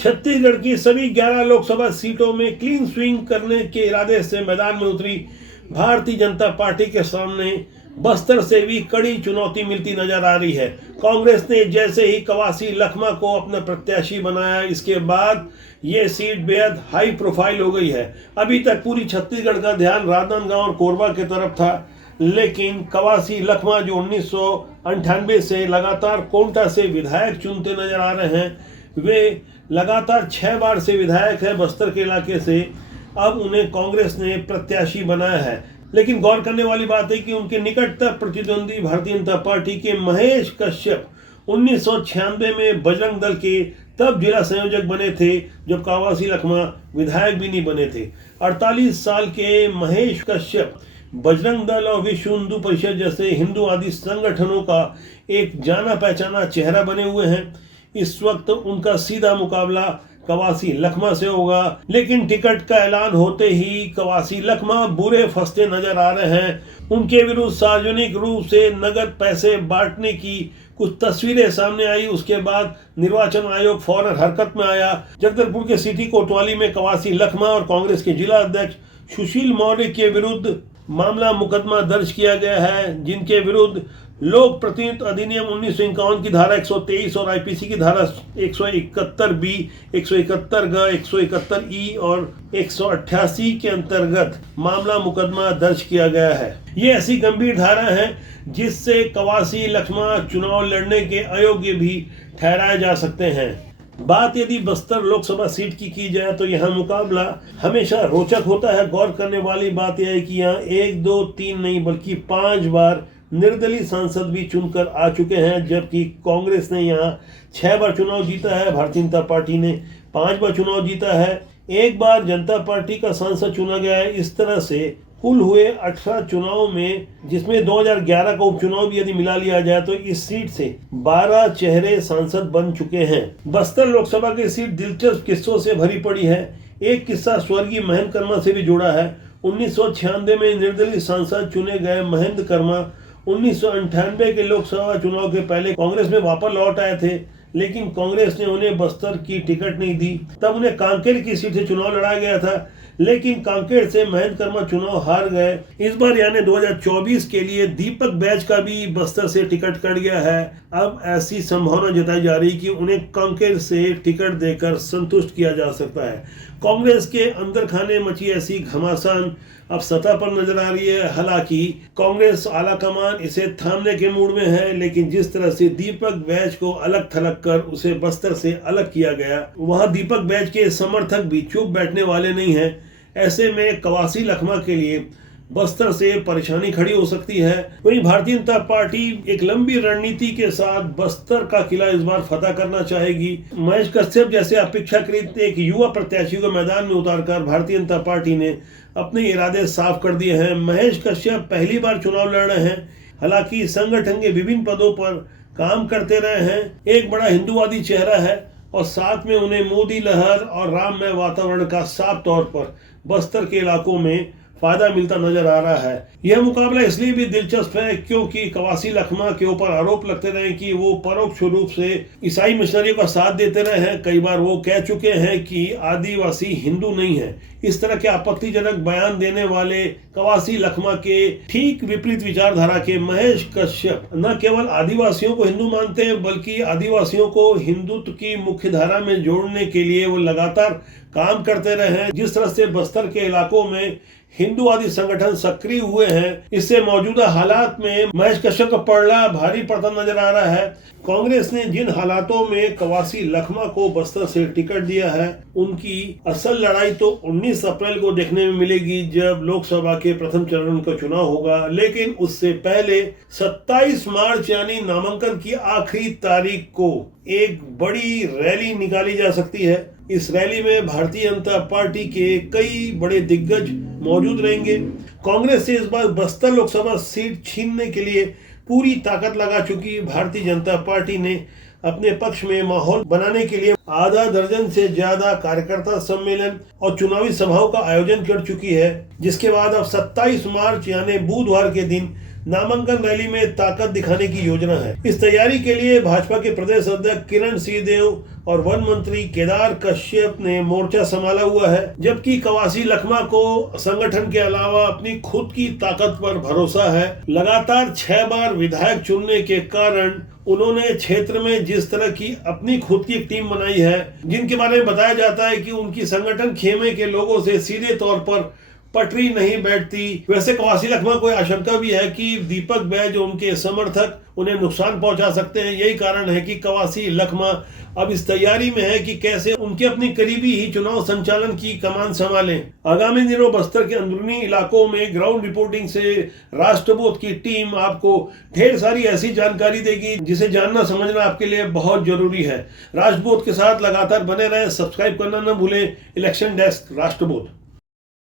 छत्तीसगढ़ की सभी 11 लोकसभा सीटों में क्लीन स्वीप करने के इरादे से मैदान में उतरी भारतीय जनता पार्टी के सामने बस्तर से भी कड़ी चुनौती मिलती नजर आ रही है। कांग्रेस ने जैसे ही कवासी लखमा को अपना प्रत्याशी बनाया, इसके बाद ये सीट बेहद हाई प्रोफाइल हो गई है। अभी तक पूरी छत्तीसगढ़ का ध्यान राजनांदगांव और कोरबा की तरफ था, लेकिन कवासी लखमा जो 1998 से लगातार कोंटा से विधायक चुनते नजर आ रहे हैं, वे लगातार 6 बार से विधायक है बस्तर के इलाके से। अब उन्हें कांग्रेस ने प्रत्याशी बनाया है, लेकिन गौर करने वाली बात है कि उनके निकटतम प्रतिद्वंदी भारतीय जनता पार्टी के महेश कश्यप 1996 में बजरंग दल के तब जिला संयोजक बने थे, जब कवासी लखमा विधायक भी नहीं बने थे। 48 साल के महेश कश्यप बजरंग दल और विश्व हिंदू परिषद जैसे हिंदू आदि संगठनों का एक जाना पहचाना चेहरा बने हुए हैं। इस वक्त उनका सीधा मुकाबला कवासी लखमा से होगा, लेकिन टिकट का ऐलान होते ही कवासी लखमा बुरे फंसते नजर आ रहे हैं। उनके विरुद्ध सार्वजनिक रूप से नगद पैसे बांटने की कुछ तस्वीरें सामने आई। उसके बाद निर्वाचन आयोग फौरन हरकत में आया। जगदलपुर के सिटी कोतवाली में कवासी लखमा और कांग्रेस के जिला अध्यक्ष सुशील मौर्य के विरुद्ध मामला मुकदमा दर्ज किया गया है, जिनके विरुद्ध लोक प्रतिनिधित्व अधिनियम 1951 की धारा 123 और आईपीसी की धारा 171B, 171G, 171E और 188 के अंतर्गत मामला मुकदमा दर्ज किया गया है। ये ऐसी गंभीर धारा है जिससे कवासी लखमा चुनाव लड़ने के अयोग्य भी ठहराए जा सकते हैं। बात यदि बस्तर लोकसभा सीट की जाए तो यहाँ मुकाबला हमेशा रोचक होता है। गौर करने वाली बात यह है कि यहाँ 1, 2, 3 नहीं बल्कि 5 बार निर्दलीय सांसद भी चुनकर आ चुके हैं, जबकि कांग्रेस ने यहाँ 6 बार चुनाव जीता है, भारतीय जनता पार्टी ने 5 बार चुनाव जीता है, 1 बार जनता पार्टी का सांसद चुना गया है। इस तरह से कुल हुए 18 चुनाव में, जिसमें 2011 का उपचुनाव भी यदि मिला लिया जाए, तो इस सीट से 12 चेहरे सांसद बन चुके हैं। बस्तर लोकसभा की सीट दिलचस्प किस्सों से भरी पड़ी है। एक किस्सा स्वर्गीय महेंद्र कर्मा से भी जुड़ा है। 1996 में निर्दलीय सांसद चुने गए महेंद्र कर्मा 1998 के लोकसभा चुनाव के पहले कांग्रेस में वापस लौट आए थे, लेकिन कांग्रेस ने उन्हें बस्तर की टिकट नहीं दी। तब उन्हें कांकेर की सीट से चुनाव लड़ा गया था, लेकिन कांकेर से महेंद्र कर्मा चुनाव हार गए। इस बार यानी 2024 के लिए दीपक बैज का भी बस्तर से टिकट कट गया है। अब ऐसी संभावना जताई जा रही कि उन्हें कांकेर से टिकट देकर संतुष्ट किया जा सकता है। कांग्रेस के अंदर खाने मची ऐसी घमासान अब सतह पर नजर आ रही है। हालांकि कांग्रेस आला कमान इसे थामने के मूड में है, लेकिन जिस तरह से दीपक बैज को अलग थलग कर उसे बस्तर से अलग किया गया, वहां दीपक बैज के समर्थक भी चुप बैठने वाले नहीं हैं। ऐसे में कवासी लखमा के लिए बस्तर से परेशानी खड़ी हो सकती है। वहीं भारतीय जनता पार्टी एक लंबी रणनीति के साथ बस्तर का किला इस बार फतह करना चाहेगी। महेश कश्यप जैसे अपेक्षाकृत एक युवा प्रत्याशी को मैदान में उतारकर भारतीय जनता पार्टी ने अपने इरादे साफ कर दिए हैं। महेश कश्यप पहली बार चुनाव लड़ रहे हैं। हालांकि संगठन के विभिन्न पदों पर काम करते रहे हैं, एक बड़ा हिंदूवादी चेहरा है और साथ में उन्हें मोदी लहर और राममय वातावरण का साफ तौर पर बस्तर के इलाकों में फायदा मिलता नजर आ रहा है। यह मुकाबला इसलिए भी दिलचस्प है क्योंकि कवासी लखमा के ऊपर आरोप लगते रहे कि वो परोक्ष रूप से ईसाई मिशनरियों का साथ देते रहे हैं। कई बार वो कह चुके हैं कि आदिवासी हिंदू नहीं है। इस तरह के आपत्तिजनक बयान देने वाले कवासी लखमा के ठीक विपरीत विचारधारा के महेश कश्यप न केवल आदिवासियों को हिंदू मानते हैं, बल्कि आदिवासियों को हिंदुत्व की मुख्य धारा में जोड़ने के लिए वो लगातार काम करते रहे हैं। जिस तरह से बस्तर के इलाकों में हिंदूवादी संगठन सक्रिय हुए हैं, इससे मौजूदा हालात में महेश कश्यप का पलड़ा भारी पड़ता नजर आ रहा है। कांग्रेस ने जिन हालातों में कवासी लखमा को बस्तर से टिकट दिया है, उनकी असल लड़ाई तो 19 अप्रैल को देखने में मिलेगी, जब लोकसभा के प्रथम चरण का चुनाव होगा। लेकिन उससे पहले 27 मार्च यानी नामांकन की आखिरी तारीख को एक बड़ी रैली निकाली जा सकती है। इस रैली में भारतीय जनता पार्टी के कई बड़े दिग्गज मौजूद रहेंगे। कांग्रेस से इस बार बस्तर लोकसभा सीट छीनने के लिए पूरी ताकत लगा चुकी भारतीय जनता पार्टी ने अपने पक्ष में माहौल बनाने के लिए आधा दर्जन से ज्यादा कार्यकर्ता सम्मेलन और चुनावी सभाओं का आयोजन कर चुकी है, जिसके बाद अब 27 मार्च यानी बुधवार के दिन नामांकन रैली में ताकत दिखाने की योजना है। इस तैयारी के लिए भाजपा के प्रदेश अध्यक्ष किरण सिंहदेव और वन मंत्री केदार कश्यप ने मोर्चा संभाला हुआ है, जबकि कवासी लखमा को संगठन के अलावा अपनी खुद की ताकत पर भरोसा है। लगातार 6 बार विधायक चुनने के कारण उन्होंने क्षेत्र में जिस तरह की अपनी खुद की टीम बनाई है, जिनके बारे में बताया जाता है कि उनकी संगठन खेमे के लोगों से सीधे तौर पर पटरी नहीं बैठती। वैसे कवासी लखमा को आशंका भी है कि दीपक बैज उनके समर्थक उन्हें नुकसान पहुंचा सकते हैं। यही कारण है कि कवासी लखमा अब इस तैयारी में है कि कैसे उनके अपनी करीबी ही चुनाव संचालन की कमान संभालें। आगामी दिनों बस्तर के अंदरूनी इलाकों में ग्राउंड रिपोर्टिंग से राष्ट्रबोध की टीम आपको ढेर सारी ऐसी जानकारी देगी जिसे जानना समझना आपके लिए बहुत जरूरी है। राष्ट्रबोध के साथ लगातार बने रहें, सब्सक्राइब करना न भूलें। Election desk, राष्ट्रबोध।